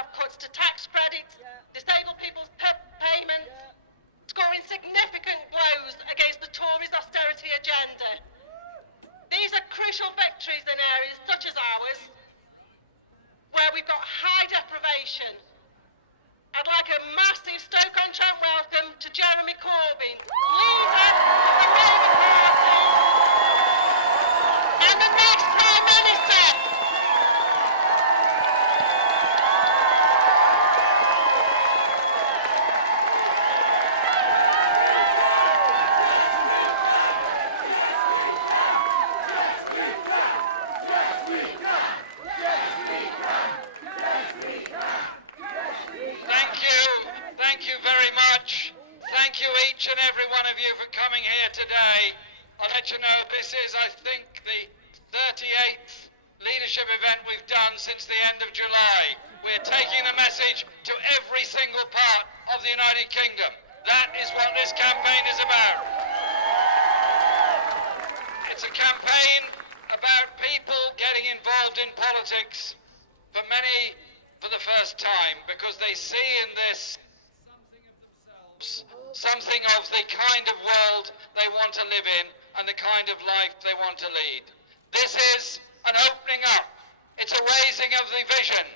off cuts to tax credits, disabled people's payments, scoring significant blows against the Tories' austerity agenda. These are crucial victories in areas such as ours, where we've got high deprivation. I'd like a massive Stoke-on-Trent welcome to Jeremy Corbyn, leader of the Labour Party and the next Prime Minister. Thank you very much. Thank you each and every one of you for coming here today. I'll let you know this is, I think, the 38th leadership event we've done since the end of July. We're taking the message to every single part of the United Kingdom. That is what this campaign is about. It's a campaign about people getting involved in politics, for many for the first time, because they see in this something of the kind of world they want to live in and the kind of life they want to lead. This is an opening up. It's a raising of the vision.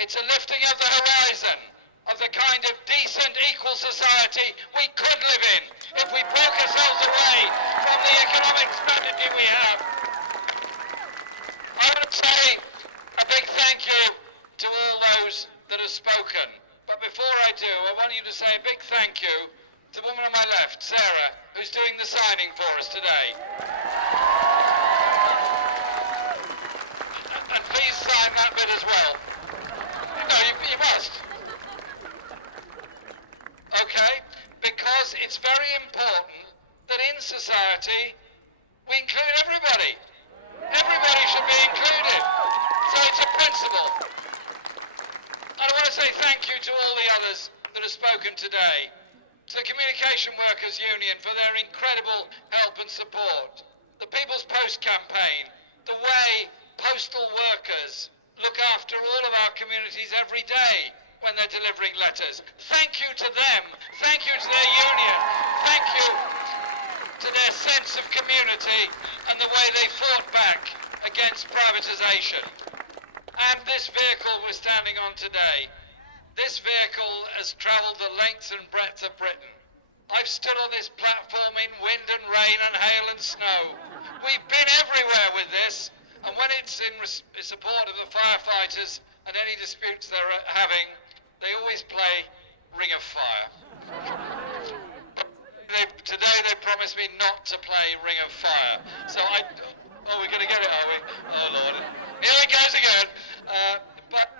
It's a lifting of the horizon of the kind of decent, equal society we could live in if we broke ourselves away from the economic strategy we have. I want to say a big thank you to all those that have spoken. But before I do, I want you to say a big thank you to the woman on my left, Sarah, who's doing the signing for us today. And please sign that bit as well. No, you must. Okay? Because it's very important that in society we include everybody. Everybody should be included. So it's a principle. And I want to say thank you to all the others that have spoken today, to the Communication Workers Union for their incredible help and support, the People's Post campaign, the way postal workers look after all of our communities every day when they're delivering letters. Thank you to them. Thank you to their union. Thank you to their sense of community and the way they fought back against privatisation. And this vehicle we're standing on today, this vehicle has travelled the length and breadth of Britain. I've stood on this platform in wind and rain and hail and snow. We've been everywhere with this, and when it's in support of the firefighters and any disputes they're having, they always play Ring of Fire. Today they promised me not to play Ring of Fire, so oh, we're going to get it, are we? Oh, Lord. Here it goes again. But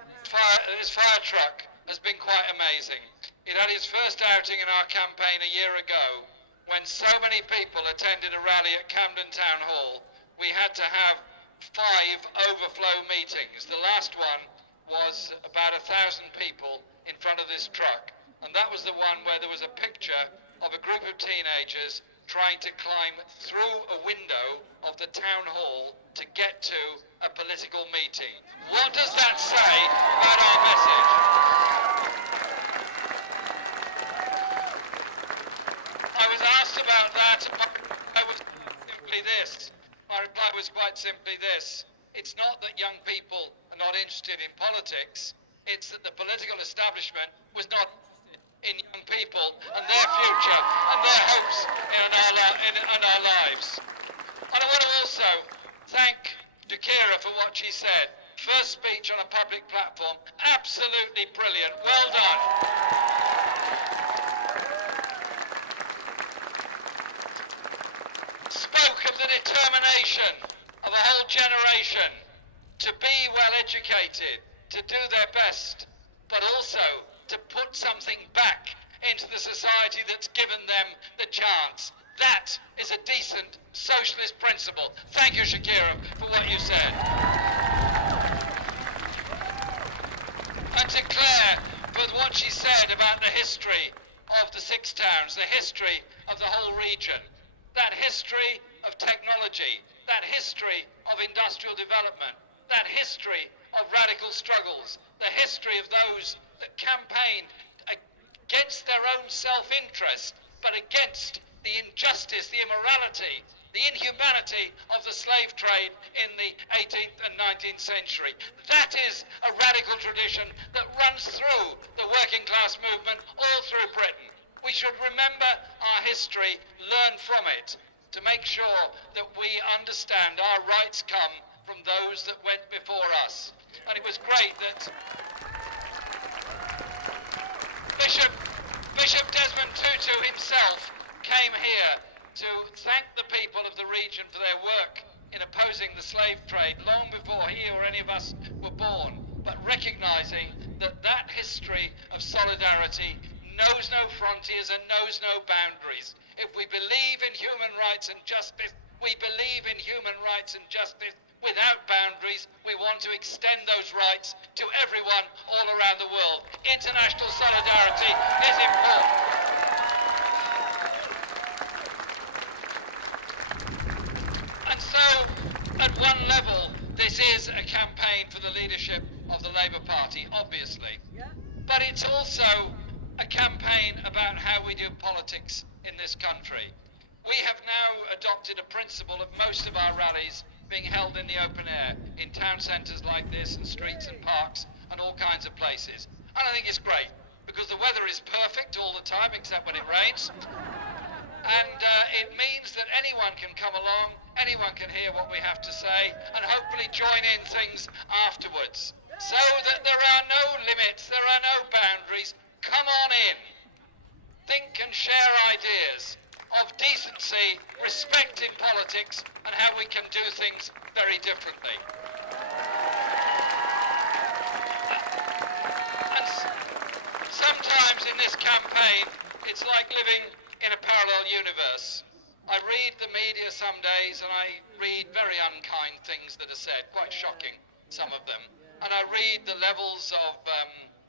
this fire truck has been quite amazing. It had its first outing in our campaign a year ago when so many people attended a rally at Camden Town Hall. We had to have 5 overflow meetings. The last one was about 1,000 people in front of this truck. And that was the one where there was a picture of a group of teenagers trying to climb through a window of the town hall to get to a political meeting. What does that say about our message? I was asked about that, and my reply was simply this. My reply was quite simply this. It's not that young people are not interested in politics, it's that the political establishment was not in young people and their future and their hopes in our lives. And I want to also thank Shakira for what she said. First speech on a public platform, absolutely brilliant. Well done. Spoke of the determination of a whole generation to be well educated, to do their best, but also to put something back into the society that's given them the chance. That is a decent socialist principle. Thank you, Shakira, for what you said. And to Clare for what she said about the history of the 6 towns, the history of the whole region, that history of technology, that history of industrial development, that history of radical struggles, the history of those that campaigned against their own self-interest, but against the injustice, the immorality, the inhumanity of the slave trade in the 18th and 19th century. That is a radical tradition that runs through the working class movement all through Britain. We should remember our history, learn from it, to make sure that we understand our rights come from those that went before us. And it was great that Bishop Desmond Tutu himself came here to thank the people of the region for their work in opposing the slave trade long before he or any of us were born, but recognizing that that history of solidarity knows no frontiers and knows no boundaries. If we believe in human rights and justice, we believe in human rights and justice without boundaries. We want to extend those rights to everyone all around the world. International solidarity is important. And so, at one level, this is a campaign for the leadership of the Labour Party, obviously. But it's also a campaign about how we do politics in this country. We have now adopted a principle of most of our rallies being held in the open air, in town centres like this, and streets and parks, and all kinds of places. And I think it's great, because the weather is perfect all the time, except when it rains. And it means that anyone can come along, anyone can hear what we have to say, and hopefully join in things afterwards. So that there are no limits, there are no boundaries. Come on in. Think and share ideas of decency, respect in politics, and how we can do things very differently. And sometimes in this campaign, it's like living in a parallel universe. I read the media some days, and I read very unkind things that are said, quite shocking, some of them. And I read the levels of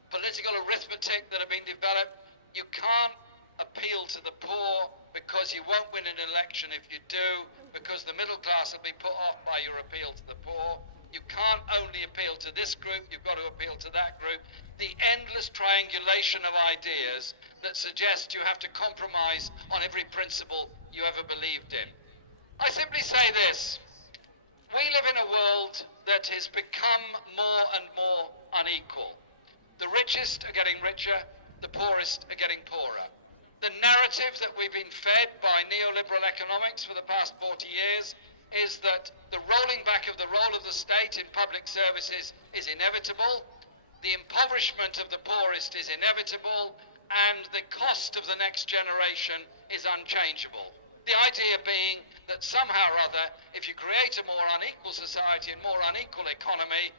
political arithmetic that have been developed. You can't appeal to the poor because you won't win an election if you do, because the middle class will be put off by your appeal to the poor. You can't only appeal to this group, you've got to appeal to that group. The endless triangulation of ideas that suggest you have to compromise on every principle you ever believed in. I simply say this: we live in a world that has become more and more unequal. The richest are getting richer, the poorest are getting poorer. The narrative that we've been fed by neoliberal economics for the past 40 years is that the rolling back of the role of the state in public services is inevitable, the impoverishment of the poorest is inevitable, and the cost of the next generation is unchangeable. The idea being that somehow or other, if you create a more unequal society and more unequal economy,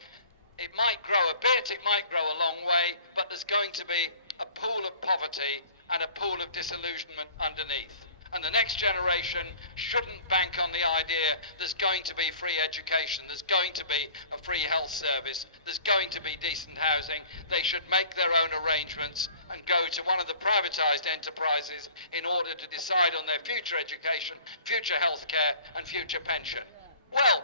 it might grow a bit, it might grow a long way, but there's going to be a pool of poverty and a pool of disillusionment underneath. And the next generation shouldn't bank on the idea there's going to be free education, there's going to be a free health service, there's going to be decent housing. They should make their own arrangements and go to one of the privatized enterprises in order to decide on their future education, future health care, and future pension. Well,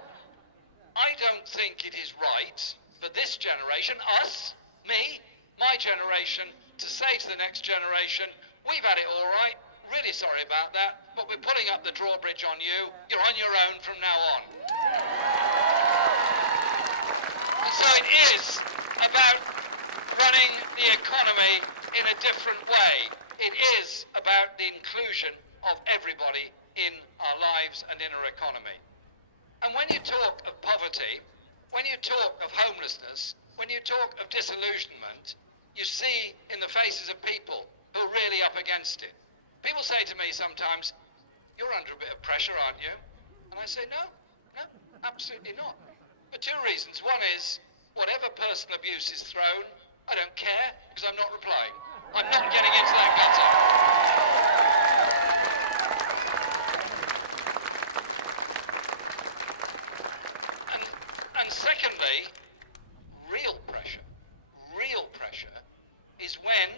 I don't think it is right for this generation, us, me, my generation, to say to the next generation, we've had it all right, really sorry about that, but we're putting up the drawbridge on you, you're on your own from now on. And so it is about running the economy in a different way. It is about the inclusion of everybody in our lives and in our economy. And when you talk of poverty, when you talk of homelessness, when you talk of disillusionment, you see in the faces of people who are really up against it. People say to me sometimes, you're under a bit of pressure, aren't you? And I say, no, absolutely not. For two reasons. One is, whatever personal abuse is thrown, I don't care, because I'm not replying. I'm not getting into that gutter. And secondly, real pressure is when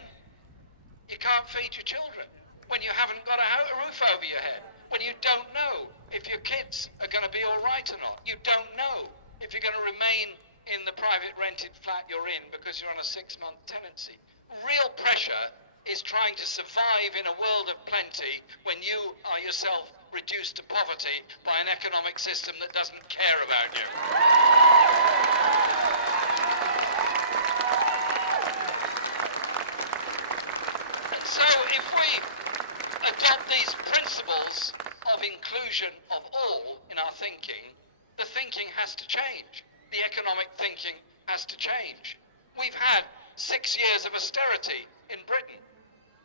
you can't feed your children, when you haven't got a roof over your head, when you don't know if your kids are going to be all right or not. You don't know if you're going to remain in the private rented flat you're in because you're on a 6-month tenancy. Real pressure is trying to survive in a world of plenty when you are yourself reduced to poverty by an economic system that doesn't care about you. And so if we adopt these principles of inclusion of all in our thinking, the thinking has to change. The economic thinking has to change. We've had 6 years of austerity in Britain.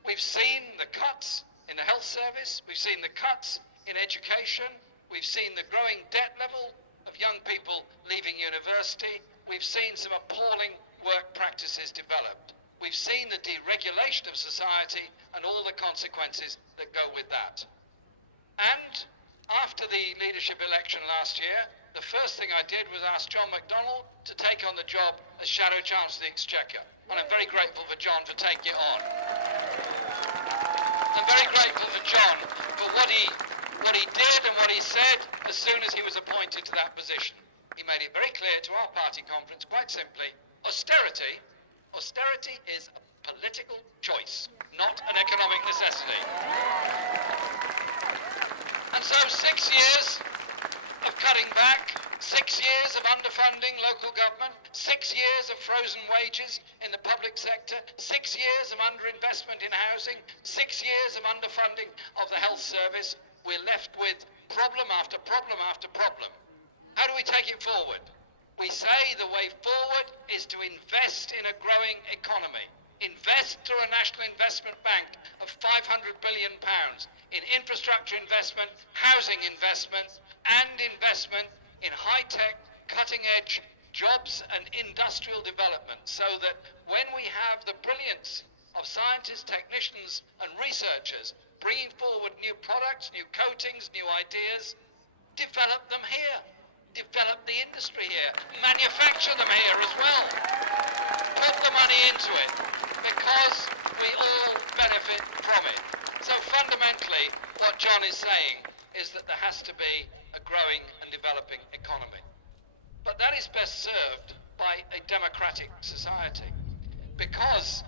We've seen the cuts in the health service, we've seen the cuts in education, we've seen the growing debt level of young people leaving university, we've seen some appalling work practices developed. We've seen the deregulation of society and all the consequences that go with that. And after the leadership election last year, the first thing I did was ask John McDonnell to take on the job as Shadow Chancellor of the Exchequer. And I'm very grateful for John for taking it on. I'm very grateful for John for what he did and what he said as soon as he was appointed to that position. He made it very clear to our party conference, quite simply, austerity is a political choice, not an economic necessity. And so 6 years of cutting back, 6 years of underfunding local government, 6 years of frozen wages in the public sector, 6 years of underinvestment in housing, 6 years of underfunding of the health service. We're left with problem after problem after problem. How do we take it forward? We say the way forward is to invest in a growing economy. Invest through a national investment bank of £500 billion in infrastructure investment, housing investment, and investment in high-tech, cutting-edge jobs and industrial development, so that when we have the brilliance of scientists, technicians, and researchers bringing forward new products, new coatings, new ideas, develop them here. Develop the industry here. Manufacture them here as well. Put the money into it, because we all benefit from it. So fundamentally, what John is saying is that there has to be a growing and developing economy. But that is best served by a democratic society, because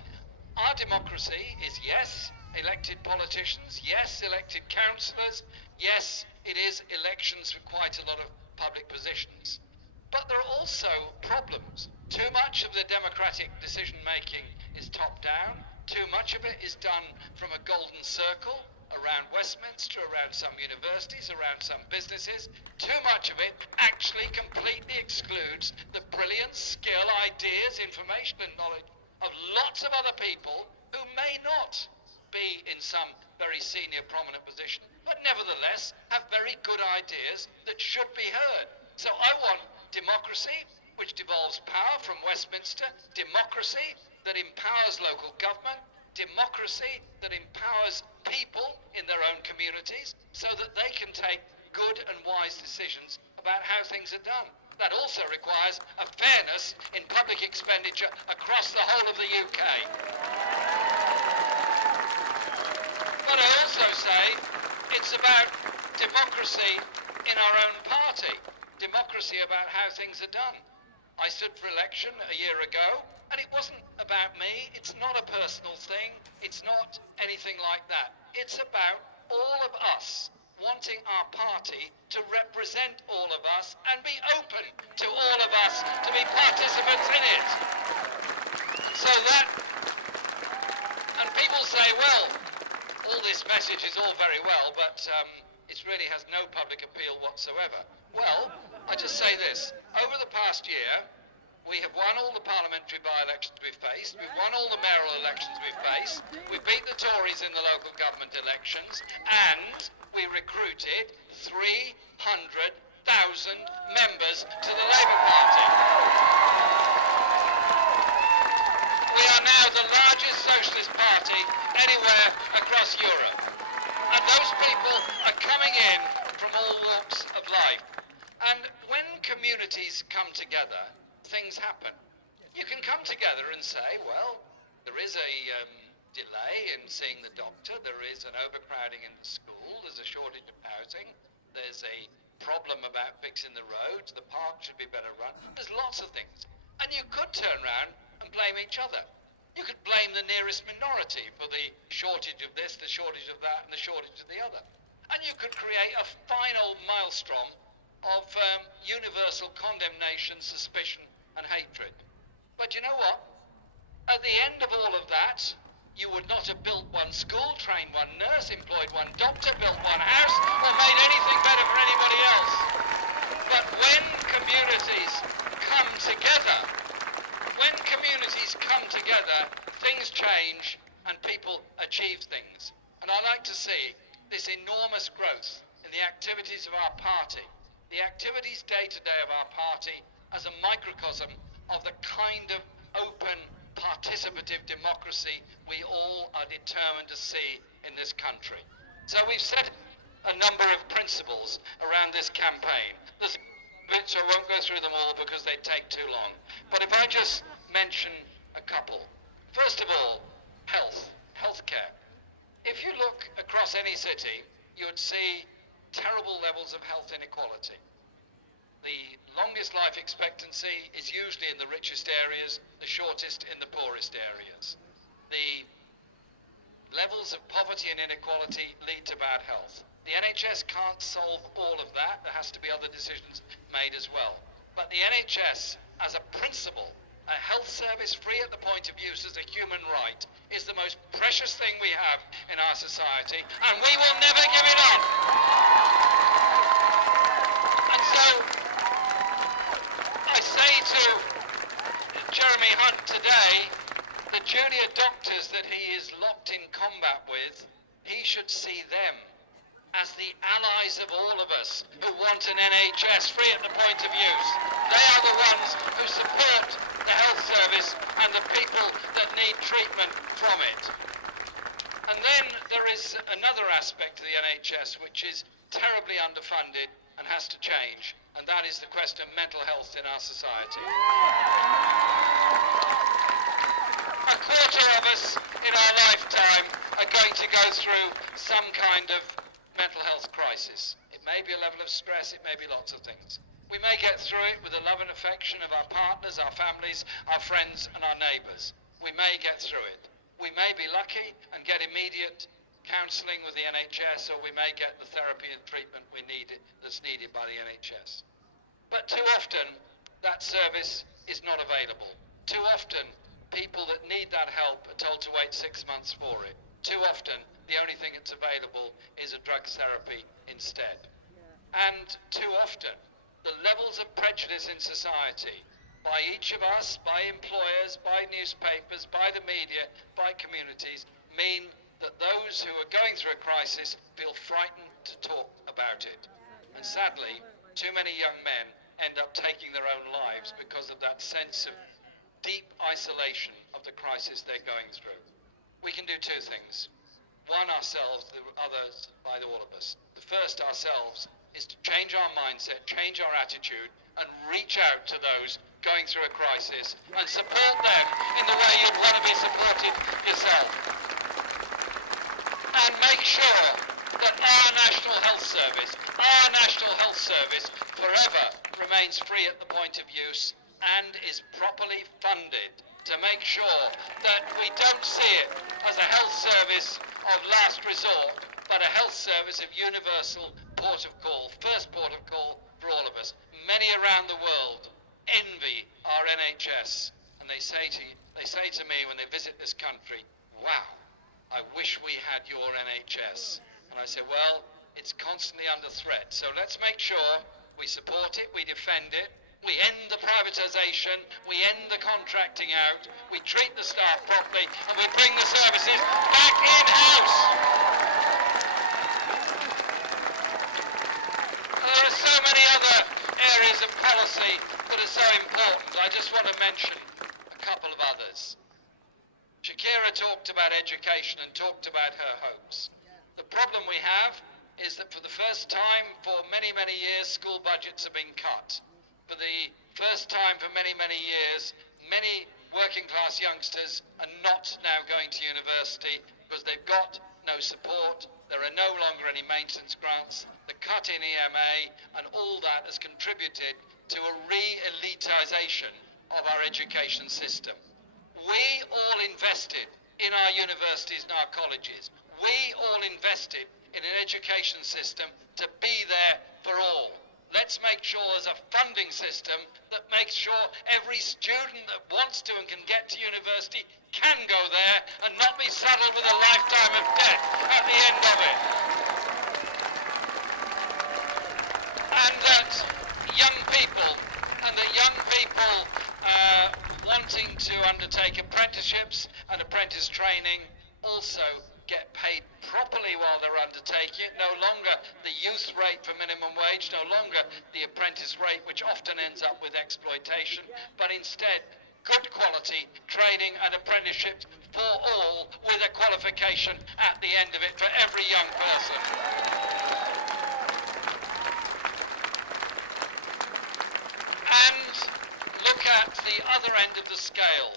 our democracy is, yes, elected politicians, yes, elected councillors, yes, it is elections for quite a lot of public positions. But there are also problems. Too much of the democratic decision-making is top-down. Too much of it is done from a golden circle around Westminster, around some universities, around some businesses. Too much of it actually completely excludes the brilliance, skill, ideas, information and knowledge of lots of other people who may not be in some very senior prominent position, but nevertheless have very good ideas that should be heard. So I want democracy, which devolves power from Westminster, democracy that empowers local government, democracy that empowers people in their own communities so that they can take good and wise decisions about how things are done. That also requires a fairness in public expenditure across the whole of the UK. But I also say it's about democracy in our own party, democracy about how things are done. I stood for election a year ago, and it wasn't about me. It's not a personal thing. It's not anything like that. It's about all of us wanting our party to represent all of us and be open to all of us to be participants in it. So that, and people say, well, all this message is all very well, but it really has no public appeal whatsoever. Well, I just say this. Over the past year, we have won all the parliamentary by-elections we've faced. We've won all the mayoral elections we've faced. We beat the Tories in the local government elections. And we recruited 300,000 members to the Labour Party. We are now the largest socialist party anywhere across Europe. And those people are coming in from all walks of life. And when communities come together, things happen. You can come together and say, well, there is a delay in seeing the doctor, there is an overcrowding in the school, there's a shortage of housing, there's a problem about fixing the roads, the park should be better run. There's lots of things. And you could turn around and blame each other. You could blame the nearest minority for the shortage of this, the shortage of that, and the shortage of the other. And you could create a final maelstrom of universal condemnation, suspicion, and hatred. But you know what? At the end of all of that, you would not have built one school, trained one nurse, employed one doctor, built one house, or made anything better for anybody else. But when communities come together, things change and people achieve things. And I like to see this enormous growth in the activities of our party, the activities day to day of our party as a microcosm of the kind of open, participative democracy we all are determined to see in this country. So we've set a number of principles around this campaign. There's bits, so I won't go through them all because they take too long. But if I just mention a couple. First of all, healthcare. If you look across any city, you would see terrible levels of health inequality. The longest life expectancy is usually in the richest areas, the shortest in the poorest areas. The levels of poverty and inequality lead to bad health. The NHS can't solve all of that. There has to be other decisions made as well. But the NHS, as a principle, a health service free at the point of use as a human right, is the most precious thing we have in our society, and we will never give it up. And so, I say to Jeremy Hunt today, the junior doctors that he is locked in combat with, he should see them as the allies of all of us who want an NHS free at the point of use. They are the ones who support the health service and the people that need treatment from it. And then there is another aspect of the NHS which is terribly underfunded and has to change, and that is the question of mental health in our society. A quarter of us in our lifetime are going to go through some kind of mental health crisis. It may be a level of stress, it may be lots of things. We may get through it with the love and affection of our partners, our families, our friends and our neighbours. We may get through it. We may be lucky and get immediate counselling with the NHS, or we may get the therapy and treatment that's needed by the NHS. But too often that service is not available. Too often people that need that help are told to wait 6 months for it. Too often the only thing that's available is a drug therapy instead. And too often the levels of prejudice in society by each of us, by employers, by newspapers, by the media, by communities, mean that those who are going through a crisis feel frightened to talk about it. And sadly, too many young men end up taking their own lives because of that sense of deep isolation of the crisis they're going through. We can do two things. One ourselves, the others by all of us. The first ourselves is to change our mindset, change our attitude, and reach out to those going through a crisis and support them in the way you'd want to be supported yourself. And make sure that our National Health Service forever remains free at the point of use and is properly funded to make sure that we don't see it as a health service of last resort, but a health service of universal port of call, first port of call for all of us. Many around the world envy our NHS, and they say to me when they visit this country, wow, I wish we had your NHS. And I say, well, it's constantly under threat, so let's make sure we support it, we defend it, we end the privatisation, we end the contracting out, we treat the staff properly, and we bring the services back in-house. There are so many other areas of policy that are so important. I just want to mention a couple of others. Shakira talked about education and talked about her hopes. The problem we have is that for the first time for many, many years, school budgets are being cut. For the first time for many, many years, many working class youngsters are not now going to university because they've got no support There are no longer any maintenance grants. The cut in EMA and all that has contributed to a re-elitisation of our education system. We all invested in our universities and our colleges. We all invested in an education system to be there for all. Let's make sure there's a funding system that makes sure every student that wants to and can get to university can go there and not be saddled with a lifetime of debt at the end of it. And that young people wanting to undertake apprenticeships and apprentice training also get paid properly while they're undertaking it. No longer the youth rate for minimum wage, no longer the apprentice rate, which often ends up with exploitation, but instead good quality training and apprenticeships for all with a qualification at the end of it for every young person. And look at the other end of the scale.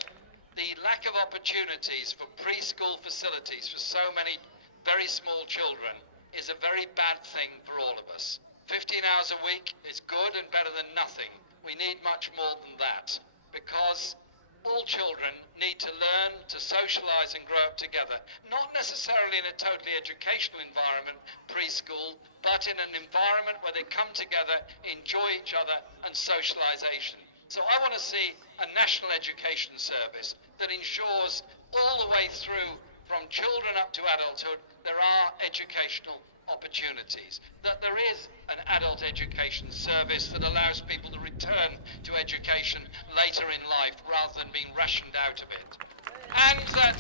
The lack of opportunities for preschool facilities for so many very small children is a very bad thing for all of us. 15 hours a week is good and better than nothing. We need much more than that, because all children need to learn to socialise and grow up together, not necessarily in a totally educational environment, preschool, but in an environment where they come together, enjoy each other, and socialisation. So I want to see a national education service that ensures all the way through, from children up to adulthood, there are educational opportunities, that there is an adult education service that allows people to return to education later in life rather than being rationed out of it. And that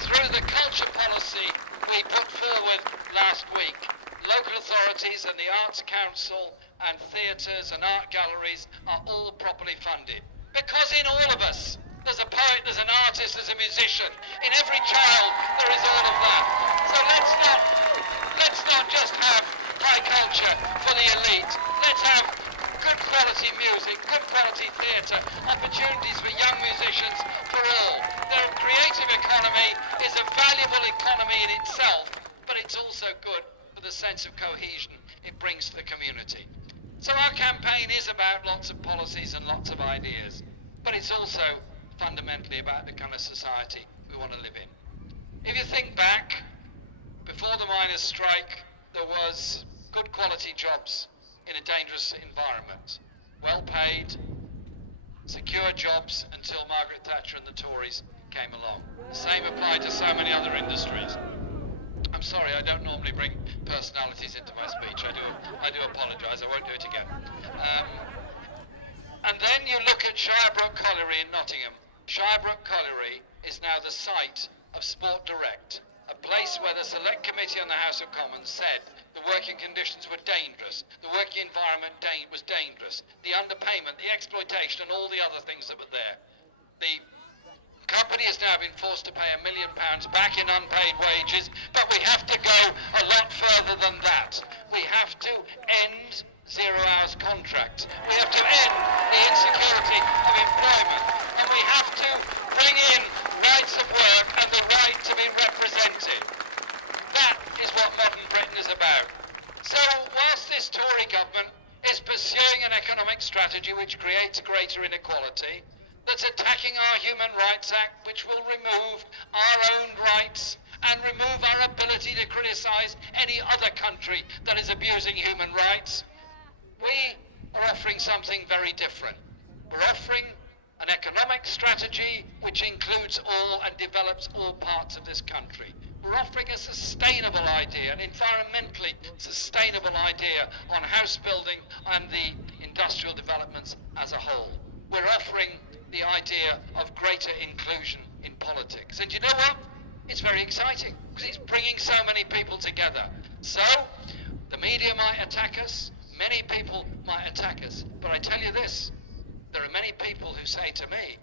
through the culture policy we put forward last week, local authorities and the Arts Council and theatres and art galleries are all properly funded. Because in all of us, there's a poet, there's an artist, there's a musician. In every child, there is all of that. So let's not just have high culture for the elite. Let's have good quality music, good quality theatre, opportunities for young musicians for all. The creative economy is a valuable economy in itself, but it's also good for the sense of cohesion it brings to the community. So our campaign is about lots of policies and lots of ideas, but it's also fundamentally about the kind of society we want to live in. If you think back, before the miners' strike, there was good quality jobs in a dangerous environment, well paid, secure jobs until Margaret Thatcher and the Tories came along. The same applied to so many other industries. I'm sorry, I don't normally bring personalities into my speech. I do apologise, I won't do it again. And then you look at Shirebrook Colliery in Nottingham. Shirebrook Colliery is now the site of Sport Direct, a place where the Select Committee on the House of Commons said the working conditions were dangerous, the working environment was dangerous, the underpayment, the exploitation and all the other things that were there. The company has now been forced to pay £1 million back in unpaid wages, but we have to go a lot further than that. We have to end zero-hours contracts. We have to end the insecurity of employment, and we have to bring in rights of work and the right to be represented. That is what modern Britain is about. So whilst this Tory government is pursuing an economic strategy which creates greater inequality, that's attacking our Human Rights Act, which will remove our own rights and remove our ability to criticise any other country that is abusing human rights, we are offering something very different. We're offering an economic strategy which includes all and develops all parts of this country. We're offering a sustainable idea, an environmentally sustainable idea on house building and the industrial developments as a whole. We're offering the idea of greater inclusion in politics. And you know what? It's very exciting because it's bringing so many people together. So the media might attack us, many people might attack us, but I tell you this, there are many people who say to me,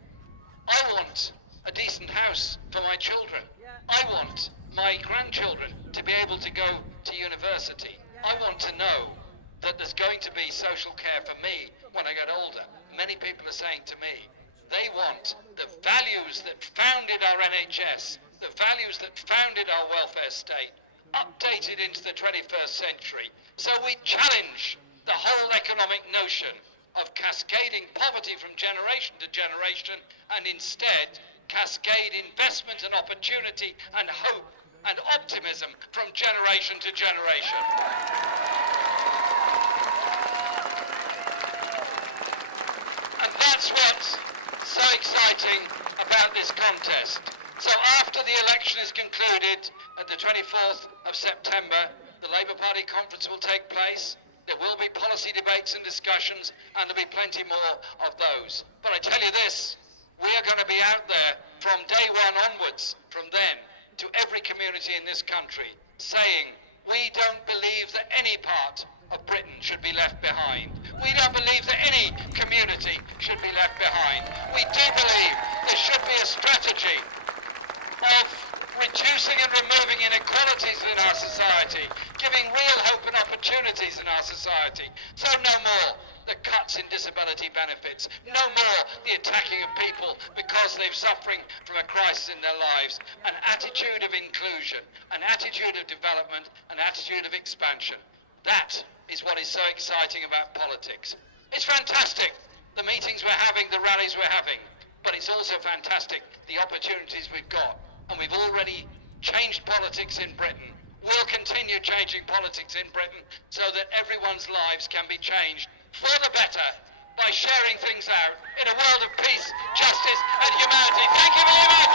I want a decent house for my children. I want my grandchildren to be able to go to university. I want to know that there's going to be social care for me when I get older. Many people are saying to me, they want the values that founded our NHS, the values that founded our welfare state, updated into the 21st century. So we challenge the whole economic notion of cascading poverty from generation to generation, and instead cascade investment and opportunity and hope and optimism from generation to generation. And that's what's so exciting about this contest. So after the election is concluded at the 24th of September, the Labour Party conference will take place. There will be policy debates and discussions, and there'll be plenty more of those. But I tell you this, we are going to be out there from day one onwards, from then, to every community in this country, saying we don't believe that any part of Britain should be left behind. We don't believe that any community should be left behind. We do believe there should be a strategy of reducing and removing inequalities in our society, giving real hope and opportunities in our society. So no more the cuts in disability benefits, no more the attacking of people because they're suffering from a crisis in their lives. An attitude of inclusion, an attitude of development, an attitude of expansion. That is what is so exciting about politics. It's fantastic, the meetings we're having, the rallies we're having, but it's also fantastic, the opportunities we've got. And we've already changed politics in Britain. We'll continue changing politics in Britain so that everyone's lives can be changed for the better by sharing things out in a world of peace, justice and humanity. Thank you very much.